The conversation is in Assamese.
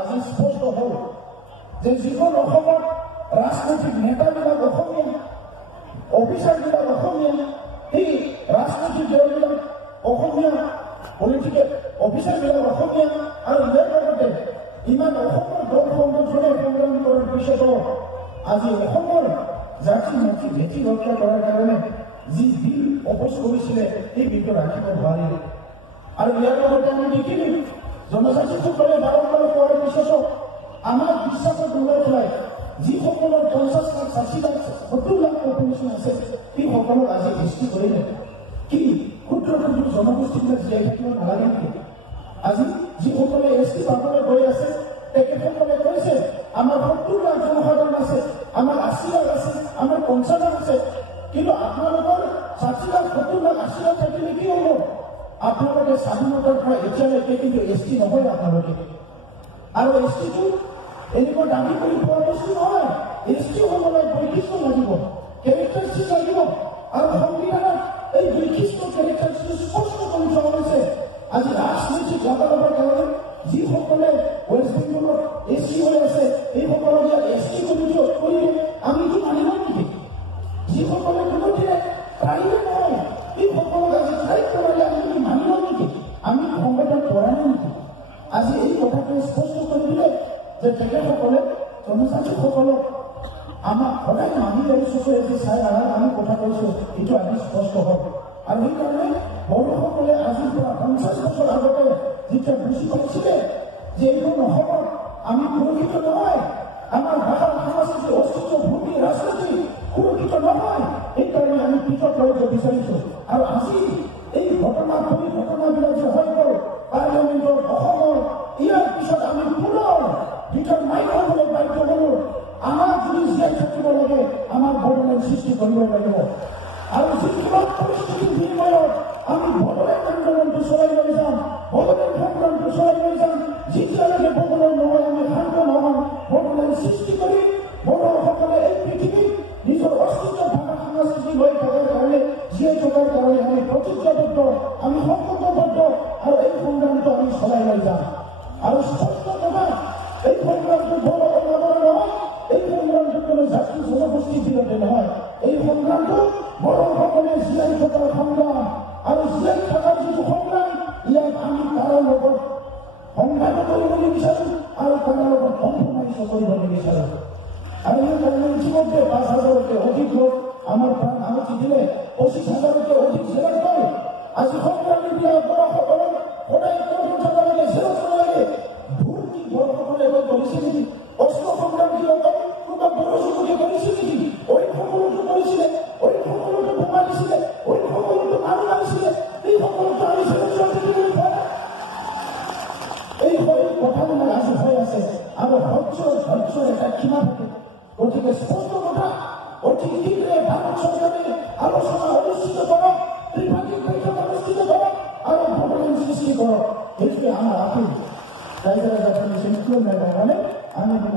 আজি স্পষ্ট হল যে যিখন অসমত ৰাজনৈতিক নেতাবিলাক অসমীয়া, অফিচাৰবিলাক অসমীয়া, এই ৰাজনৈতিক দলবিলাক অসমীয়া, পলিটিকেল অফিচাৰবিলাক অসমীয়া, আৰু ইয়াৰ লগতে ইমান অসমৰ দল সংগঠনে সংগ্ৰাম কৰাৰ পিছতো আজি অসমৰ জাতি মাটি ভেটি ৰক্ষা কৰাৰ কাৰণে যি বিল অপচ কৰিছিলে এই বিলটো ৰাখিব নোৱাৰিলে। আৰু ইয়াৰ লগতে আমি দেখিলো জনজাতিসকলে বাৰম্বাৰ কোৱাৰ পিছতো আমাৰ বিশ্বাসত দূৰাই পেলাই যিসকলৰ 50 লাখ 60 লাখ 70 লাখ পপুলেশ্যন আছে সেইসকলক আজি দৃষ্টি কৰিলে কি ক্ষুদ্ৰ ক্ষুদ্ৰ জনগোষ্ঠীবিলাক জীয়াই থাকিব নালাগে নেকি? আজি যিসকলে ST পাবলৈ গৈ আছে তেখেতসকলে কৈছে আমাৰ 70 লাখ জনসাধাৰণ আছে, আমাৰ 80 লাখ আছে, আমাৰ 50 লাখ আছে, কিন্তু আপোনালোকৰ 60 লাখ 70 লাখ 80 লাখ থাকিলে কি হ'ব? আপোনালোকে স্বাধীনতাৰ পৰা এতিয়ালৈকে কিন্তু ST নহয় আপোনালোকে। আৰু STটো এনেকুৱা দাবী কৰি পোৱা বস্তু নহয়। ST হ'বলৈ বৈশিষ্ট্য লাগিব, কেৰেক্টাৰিষ্টিক লাগিব, আৰু সংবিধানত এই বৈশিষ্ট্য কেৰেক্টাৰিষ্টিক স্পষ্ট কৰি থোৱা হৈছে। আজি ৰাজনৈতিক লাভালাভৰ কাৰণে যিসকলে ৱেষ্ট বেংগলত ST হৈ আছে এইসকলক ইয়াত ST কৰি আমিতো মানিব নেকি? যিসকলে কোনোদিনে পাৰিলে নহয় এইসকলক আজি ট্ৰাই কৰালে আমি মানিব নেকি? আমি সংগঠন কৰা নাই নেকি? আজি এই কথাটো স্পষ্ট কৰি দিলে যে তেখেতসকলে জনজাতিসকলক আমাক সদায় মানি আহিছোঁ যে চাই আমি কথা কৈছোঁ এইটো আজি স্পষ্ট হ'ল। আৰু সেইকাৰণে বড়োসকলে আজিৰ পৰা 50 বছৰ আগতে যেতিয়া বুজি পাইছিলে যে এইখন অসমত আমি সুৰক্ষিত নহয়, আমাৰ ভাষা সংস্কৃতি অস্তিত্ব ভূমি ৰাজনীতি সুৰক্ষিত নহয়, সেইকাৰণে আমি পৃথক কৰিব বিচাৰিছোঁ। আৰু আজি এই ঘটনাবিলাক যে হৈ গ'ল পাৰ্লিয়ামেণ্টৰ অসমৰ, ইয়াৰ পিছত আমি পুনৰ ভিতৰত মাইক হ'বলৈ বাধ্য হ'লো। আমাৰ যদি জীয়াই থাকিব লাগে আমাৰ বড়োলেণ্ড সৃষ্টি কৰিব লাগিব। আৰু যিবিলাক পৰিস্থিতিৰ বিনিময়ত আমি বড়োলেণ্ড আন্দোলনটো চলাই লৈ যাম, বড়োলেণ্ড সংগ্ৰামটো চলাই লৈ যাম, যেতিয়ালৈকে বড়োলেণ্ড নহয় আমি শান্ত নহওঁ। বড়োলেণ্ড সৃষ্টি কৰি বড়োসকলে এই পৃথিৱীত নিজৰ অস্তিত্ব ভাষা সংস্কৃতি লৈ থকাৰ কাৰণে, জীয়াই থকাৰ কাৰণে আমি প্ৰতিজ্ঞাবদ্ধ, আমি সংকল্পবদ্ধ, আৰু এই সংগ্ৰামটো আমি চলাই লৈ যাম। আৰু স্পষ্ট কথা, এই সংগ্ৰামটো বড়ো ওলাবৰ নহয়, এই সংগ্ৰামটো কোনো জাতি জনগোষ্ঠীৰ বিৰুদ্ধে নহয়, এই সংগ্ৰামটো বড়োসকলে জীয়াই থকাৰ সংগ্ৰাম। আৰু জীয়াই থকাৰ যিটো সংগ্ৰাম, ইয়াত আমি কাৰো লগত সংগ্ৰাম কৰিব নিবিচাৰোঁ আৰু কাৰো লগত কম্প্ৰমাইজ কৰিব নিবিচাৰোঁ। আৰু সেইকাৰণে ইতিমধ্যে 5,000তকৈ অধিক লোক আমাৰ প্ৰাণ আহুতি দিলে, 25,000তকৈ অধিক জেলত গ'ল। আজি সংগ্ৰামী দিয়া বড়োসকলক সদায় থকালৈকে জেলত নালাগে। ভূমি বড়োসকলে কৰিছে নেকি? অস্ত্ৰ সংগ্ৰাম কি কোনোবা বড়ো যুৱকে কৰিছে নেকি? অইন সকলোতো কৰিছিলে, অইন সকলোতো বোমা দিছিলে, অইন সকলোতো মানুহ মাৰিছিলে, এই সকলোতো আমি জেলত যোৱা এই কথাবিলাক আজি হৈ আছে। আৰু ধৈৰ্যৰ এটা সীমা থাকে। গতিকে স্পষ্ট কথা, অতি শীঘ্ৰে ভাৰত চৰকাৰে আলোচনা অনুষ্ঠিত কৰক, ত্ৰিপাক্ষিক বৈঠক অনুষ্ঠিত কৰক আৰু বড়োলেণ্ড সৃষ্টি কৰক। সেইটোৱে আমাৰ আপিল।